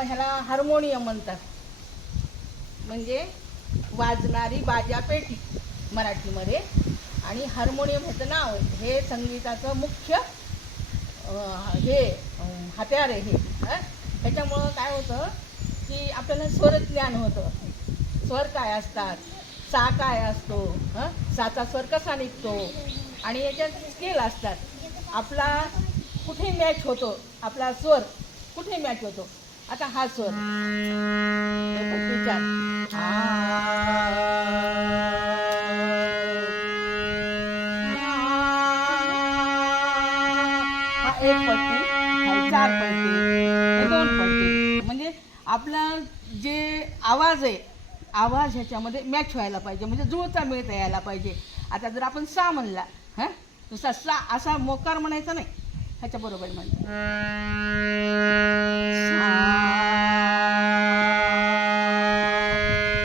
ह्याला हार्मोनियम म्हणतात. म्हणजे वाजणारी बाजापेटी मराठीमध्ये. आणि हार्मोनियम ह्याचं नाव हे संगीताचं मुख्य हे हत्यार आहे हे. ह्याच्यामुळं काय होतं की आपल्याला स्वरज्ञान होतं. स्वर काय असतात? सा काय असतो? हं? साचा स्वर कसा निघतो? आणि याच्यात स्केल असतात. आपला कुठे मॅच होतो? आपला स्वर कुठे मॅच होतो? आता हा स्वर. विचार. हा एक पट्टी हा चार पट्टी हे दोन पट्टी. म्हणजे आपला जे आवाज आहे आवाज ह्याच्यामध्ये मॅच व्हायला पाहिजे. म्हणजे जुळता मिळता यायला पाहिजे. आता जर आपण सा म्हणला हां? नुसता सा असा मोकार म्हणायचा नाही. ह्याच्या बरोबर म्हणजे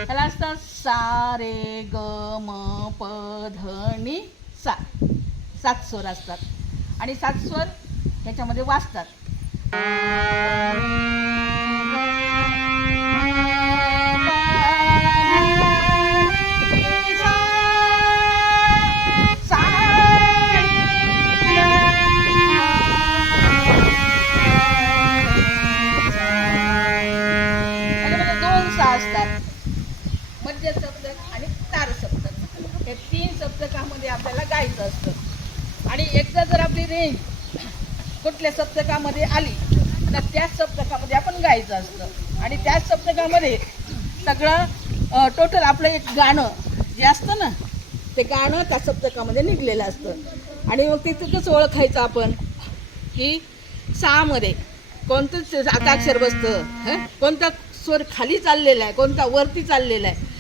त्याला असतं सा रे ग म प धनी सा. सात स्वर असतात. आणि सात स्वर ह्याच्यामध्ये वाचतात. सप्तकामध्ये आली तर त्याच सप्तकामध्ये आपण गायचं असतं. आणि त्याच सप्तकामध्ये सगळं टोटल आपलं एक गाणं जे असतं ना ते गाणं त्या सप्तकामध्ये निघलेलं असतं. आणि मग ते ओळखायचं आपण? की सहामध्ये कोणतं स- साताक्षर बसतं कोणता स्वर खाली चाललेला आहे कोणता वरती चाललेला आहे?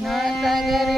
Nagare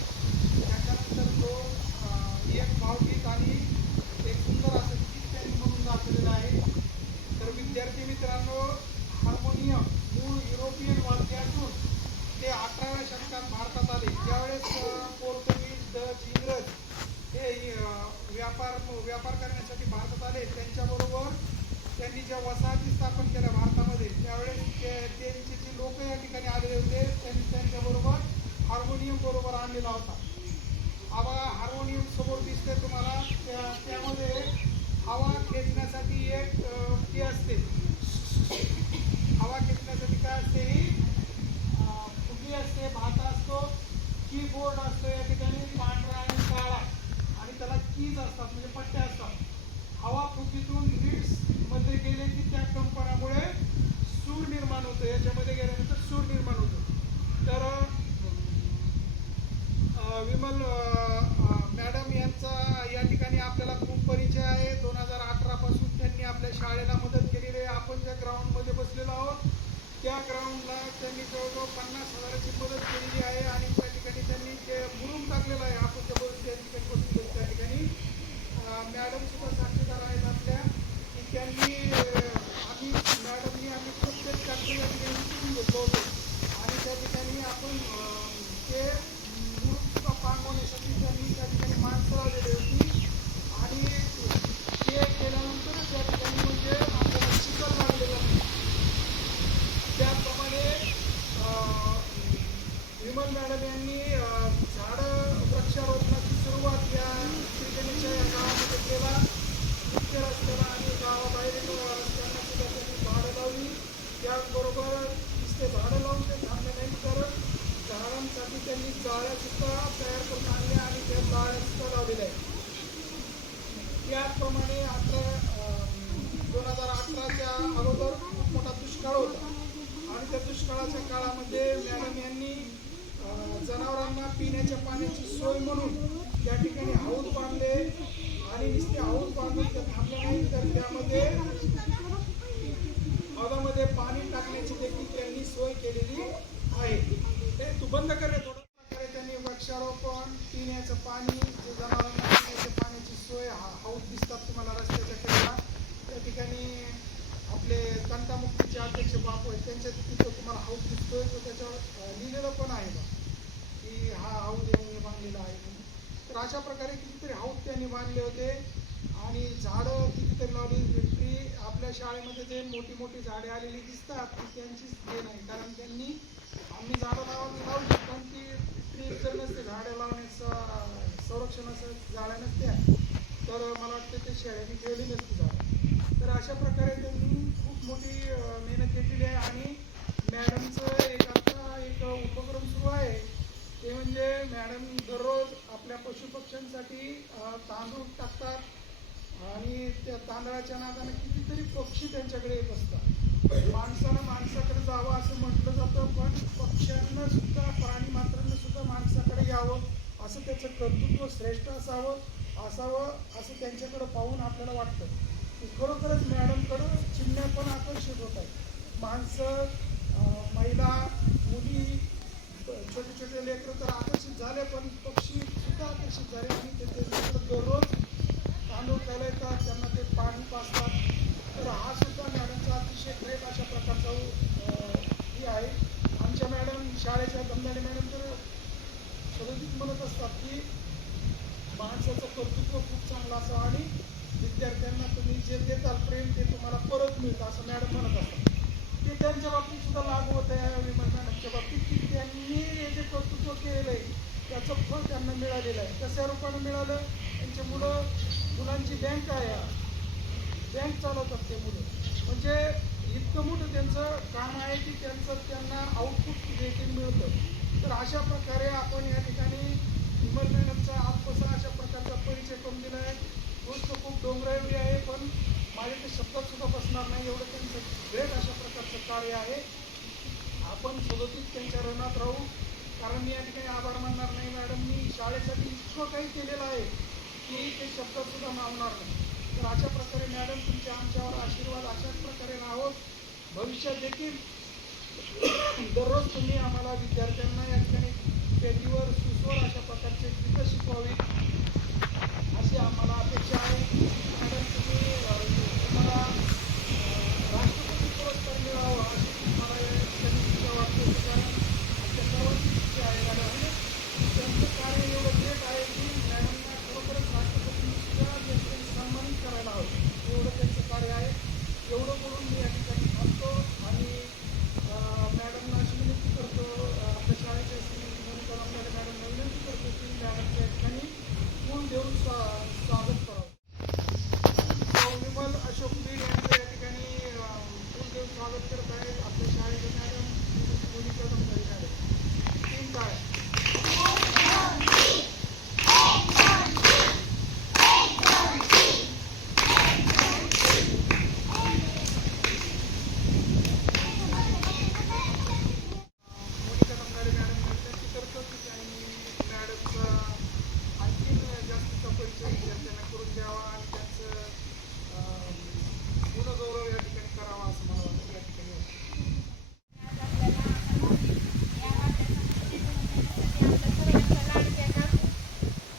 म्हणजे असतात म्हणजे पट्ट्या असतात. हवा पृथ्वीतून लीड्समध्ये गेले की त्या कंपनामुळे सूर निर्माण होतो. याच्यामध्ये गेल्यानंतर सूर निर्माण होतो तर अ, विमल अ, अ, मॅडम यांचा या ठिकाणी आपल्याला खूप परिचय आहे दोन हजार अठरा पासून त्यांनी आपल्या शाळेला मदत केलेली आहे आपण ज्या ग्राउंडमध्ये बसलेलो आहोत त्या ग्राउंडला त्यांनी जवळजवळ पन्नास हजाराची मदत केलेली आहे आणि त्या ठिकाणी त्यांनी ते मुरुम टाकलेलं आहे आपण त्या बस त्या ठिकाणी बसलेलो त्या ठिकाणी अ, मॅडम सुद्धा साक्षीदार आहेत आपल्या की त्यांनी अ, आम्ही मॅडमनी आम्ही प्रत्येक टाकलं या ठिकाणी उचलून घेतलो होतो आणि त्या ठिकाणी आपण अ, ते मुरुम सुद्धा पांगवण्यासाठी त्यांनी त्या ठिकाणी माणसं लावलेली होती आणि ते केल्यानंतरच या ठिकाणी म्हणजे आपल्याला चिखल लागलेला नाही त्याप्रमाणे अ, विमल मॅडम यांनी अ, झाडं वृक्षारोपणाची सुरुवात या श्रीगणेशच्या या गावामध्ये केला मुख्य रस्त्याला आणि गावाबाहेरील रस्त्यांना सुद्धा त्यांनी झाडं लावली त्याचबरोबर नुसते झाडं लावून ते थांबले नाही तर झाडांसाठी त्यांनी जाळ्या सुद्धा तयार करून आणल्या आणि त्या जाळ्या सुद्धा लावलेल्या आहेत त्याचप्रमाणे अठरा दोन हजार अठराच्या अगोदर खूप मोठा दुष्काळ होता आणि त्या दुष्काळाच्या काळामध्ये मॅडम यांनी अं, जनावरांना पिण्याच्या पाण्याची सोय म्हणून त्या ठिकाणी हौद बांधले आणि नुसते हौद बांधून ते थांबले नाही तर त्यामध्ये हौदामध्ये पाणी टाकण्याची देखील त्यांनी सोय केलेली आहे ते तू बंद करे थोडं त्यांनी वृक्षारोपण पिण्याचं पाणी जे जनावरांना पिण्याच्या पाण्याची सोय हा हौद दिसतात तुम्हाला रस्त्याच्या कडेला त्या ठिकाणी आपले तंटामुक्तीचे अध्यक्ष बापू आहेत त्यांच्या तिथं तुम्हाला हौद दिसतोय तो त्याच्यावर लिहिलेलं पण आहे बा की हा हौद यांनी बांधलेला आहे तर अशा प्रकारे कितीतरी हौद त्यांनी बांधले होते आणि झाडं कितीतरी लावली भेटली. आपल्या शाळेमध्ये जे मोठी मोठी झाडे आलेली दिसतात ती त्यांचीच देण नाही कारण त्यांनी आम्ही झाडं लावली लावली पण ती ट्री नसते. झाडं लावण्याचं संरक्षणाचं झाडं नसत्या तर मला वाटतं ते शाळेने ठेवली नसती झाडं. तर अशा प्रकारे त्यांनी खूप मोठी मेहनत घेतलेली आहे आणि मॅडमचं एक आता एक उपक्रम सुरू आहे. ते म्हणजे मॅडम दररोज आपल्या पशुपक्ष्यांसाठी तांदूळ टाकतात आणि त्या तांदळाच्या नादानं कितीतरी पक्षी त्यांच्याकडे येत असतात. माणसानं माणसाकडे जावं असं म्हटलं जातं पण पक्ष्यांना सुद्धा प्राणी मात्रांना सुद्धा माणसाकडे यावं असं त्याचं कर्तृत्व श्रेष्ठ असावं असावं असं त्यांच्याकडं पाहून आपल्याला वाटतं. की खरोखरच मॅडमकडं चिमण्या पण आकर्षित होत आहेत माणसं महिला मुली छोटे छोटे लेकरं तर आकर्षित झाले पण पक्षी सुद्धा आकर्षित झाले आणि ते त्यांच्याकडे दररोज तांदूळ खायला येतात त्यांना ते पाणी पाजतात. तर हा सुद्धा मॅडम अतिशय ग्रेट अशा प्रकारचा हे आहे. आमच्या मॅडम शाळेच्या दमदारी मॅडम तर सदोदित म्हणत असतात की माणसाचं कर्तृत्व खूप चांगलं असं आणि विद्यार्थ्यांना तुम्ही जे देताल प्रेम ते तुम्हाला परत मिळतं असं मॅडम म्हणत असतात. ते त्यांच्या बाबतीत सुद्धा लागू होतं या विमान मॅडमच्या बाबतीत की त्यांनी हे जे कर्तृत्व केलेलं आहे त्याचं फळ त्यांना मिळालेलं आहे. कशा रूपानं मिळालं? त्यांचे मुलं मुलांची बँक आहे. बँक चालवतात ते मुलं. म्हणजे इतकं मोठं त्यांचं काम आहे की त्यांचं त्यांना आउटपुट रेटिंग मिळतं. तर अशा प्रकारे आपण या ठिकाणी विमल मॅडमचा आत्मसा अशा प्रकारचा परिचय करून दिला आहे गोष्ट खूप डोंगरावी आहे पण माझ्या ते शब्दातसुद्धा बसणार नाही. एवढं त्यांचं ग्रेट अशा प्रकारचं कार्य आहे. आपण सदोतीत त्यांच्या रणात राहू. कारण मी या ठिकाणी आभार मानणार नाही मॅडम. मी शाळेसाठी इतकं काही केलेलं आहे की ते शब्दातसुद्धा मावणार नाही. तर अशा प्रकारे मॅडम तुमच्या आमच्यावर आशीर्वाद अशाच प्रकारे राहावं भविष्यात देखील दररोज तुम्ही आम्हाला विद्यार्थ्यांना या ठिकाणी पेटीवर सुस्वर अशा प्रकारचे गीतं शिकवावी अशी आम्हाला अपेक्षा आहे. मॅडम तुम्ही तुम्हाला राष्ट्रपती पुरस्कार मिळावा अशी मला या ठिकाणी इच्छा वाटते कारण आमच्या सर्वांची इच्छा आहे मॅडम आणि त्यांचं कार्य एवढं ग्रेट आहे की मॅडमना खरोखरच राष्ट्रपतींनी सुद्धा या ठिकाणी सन्मानित करायला हवं एवढं त्यांचं कार्य आहे एवढं बोलून मी या ठिकाणी थांबतो आणि अ, मॅडमना अशी विनंती करतो अ, आपल्या शाळेच्या श्री मोनिका रामदारे मॅडमना विनंती करतो की मॅडमच्या ठिकाणी फूल देऊन स्वा स्वागत करावं सौ विमल अशोक बीड यांचं या ठिकाणी अ, फूल देऊन स्वागत करत आहेत आपल्या शाळेचे मॅडम श्रीमती मोनिका रामदारे मॅडम तीन टाळ्या मोनिका रमणारे मॅडम विनंती करतो की त्यांनी मॅडमचा आणखीन जास्तीचा परिचय विद्यार्थ्यांना करून द्यावा आणि त्यांचं अं, गुणगौरव या ठिकाणी करावा असं मला वाटतं या ठिकाणी वाटतं.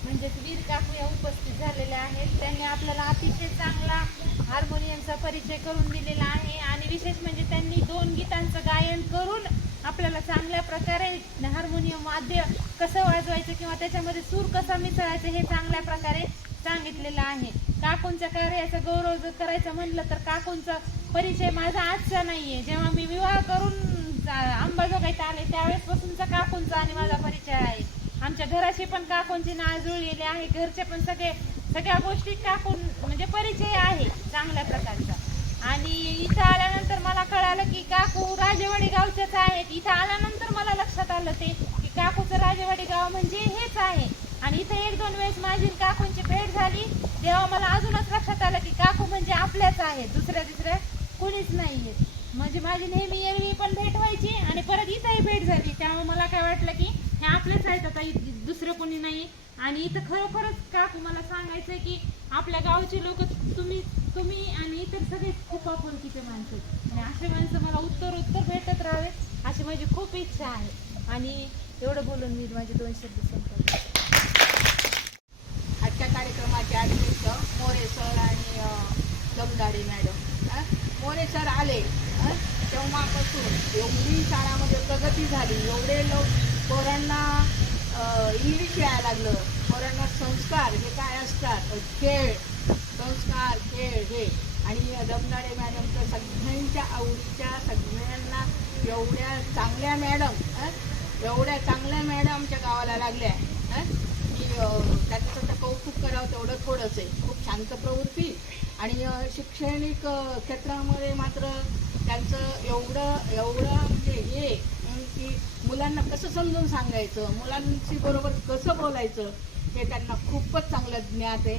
म्हणजेच वीर काकू या उपस्थित झालेल्या आहेत त्यांनी आपल्याला अतिशय चांगला हार्मोनियमचा परिचय करून दिलेला आहे आणि विशेष म्हणजे त्यांनी दोन गीतांचं गायन करून आपल्याला चांगल्या प्रकारे हार्मोनियम वाद्य कसं वाजवायचं किंवा त्याच्यामध्ये सूर कसा मिसळायचा हे चांगल्या प्रकारे सांगितलेलं आहे. काकूंच्या कार्याचा गौरव जर करायचं म्हणलं तर काकूंचा परिचय माझा आजचा नाहीये. जेव्हा मी विवाह करून अंबाजोगाईत आले त्यावेळेसपासूनचा काकूंचा आणि माझा परिचय आहे. आमच्या घराशी पण काकूंची नाळ जुळलेली आहे. घरचे पण सगळे सगळ्या गोष्टी काकून म्हणजे परिचय आहे चांगल्या प्रकारचा. आणि इथं आल्यानंतर मला कळालं की काकू राजेवाडी गावच्याच आहेत. इथं आल्यानंतर मला लक्षात आलं ते की काकूचं राजेवाडी गाव म्हणजे हेच आहे. आणि इथं एक दोन वेळेस माझी काकूंची भेट झाली. तेव्हा मला अजूनच लक्षात आलं की काकू म्हणजे आपल्याच आहेत दुसऱ्या तिसऱ्या कोणीच नाहीये. म्हणजे माझी नेहमी एरवी पण भेट व्हायची आणि परत इथंही भेट झाली. त्यामुळे मला काय वाटलं की हे आपलेच आहेत. आता इथं दुसरं कोणी नाही आणि इथं खरोखरच काकू मला सांगायचंय की आपल्या गावचे लोक तुम्ही तुम्ही आणि इतर सगळे खूप आपुलकीचे माणसं आणि असे माणसं मला उत्तर उत्तर भेटत राहावे अशी माझी खूप इच्छा आहे. आणि एवढं बोलून मी माझे दोन शब्द संपवले आजच्या कार्यक्रमाचे अध्यक्ष मोरे सर आणि अ, दमदाडे मॅडम अ, मोरे सर आले तेव्हापासून एवढी शाळामध्ये प्रगती झाली एवढे लोक पोरांना इंग्लिश यायला लागलं पोरांना संस्कार हे काय असतात? खेळ संस्कार खेळ हे. आणि दमदाडे मॅडम तर सगळ्यांच्या आवडीच्या सगळ्यांना एवढ्या चांगल्या मॅडम एवढ्या चांगल्या मॅडम आमच्या गावाला लागल्या की त्याचं कौतुक करावं तेवढं थोडंच आहे. खूप शांत प्रवृत्ती. आणि शैक्षणिक क्षेत्रामध्ये मात्र त्यांचं एवढं एवढं म्हणजे हे की मुलांना कसं समजून सांगायचं मुलांशी बरोबर कसं बोलायचं हे त्यांना खूपच चांगलं ज्ञात आहे.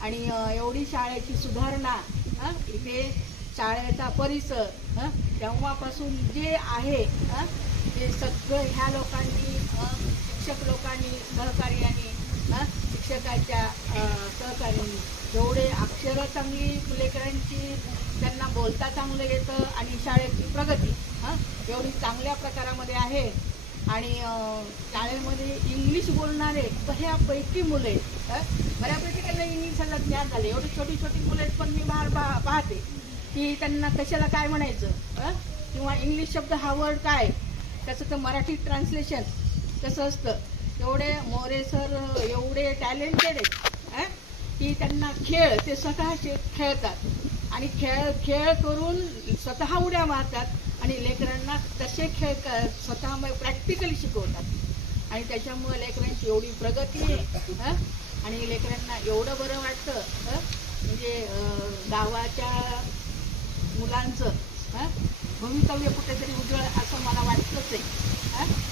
आणि एवढी शाळेची सुधारणा हां इथे शाळेचा परिसर हां तेव्हापासून जे आहे हां ते सगळं ह्या लोकांनी शिक्षक लोकांनी सहकार्याने हं, शिक्षकाच्या अं, सहकार्याने जेवढे अक्षरं चांगली लेकरांची त्यांना बोलता चांगलं येतं आणि शाळेची प्रगती हां? एवढी चांगल्या प्रकारामध्ये आहे. आणि शाळेमध्ये इंग्लिश बोलणारे बऱ्यापैकी मुलं आहेत बऱ्यापैकी त्यांना इंग्लिशचं ज्ञान झाले. एवढी छोटी छोटी मुलं आहेत पण मी बाहेर पा पाहते की त्यांना कशाला काय म्हणायचं हं? किंवा इंग्लिश शब्द हा वर्ड काय? त्याचं तर मराठी ट्रान्सलेशन कसं असतं. एवढे मोरे सर एवढे टॅलेंटेड आहेत. की त्यांना खेळ ते स्वतः खेळतात. आणि खेळ खेळ करून स्वतः उड्या मारतात आणि लेकरांना तसे खेळ क स्वतः प्रॅक्टिकली शिकवतात. आणि त्याच्यामुळे लेकरांची एवढी प्रगती आहे आणि लेकरांना एवढं बरं वाटतं हं? म्हणजे गावाच्या मुलांचं भवितव्य कुठेतरी उज्ज्वल असं मला वाटतंच आहे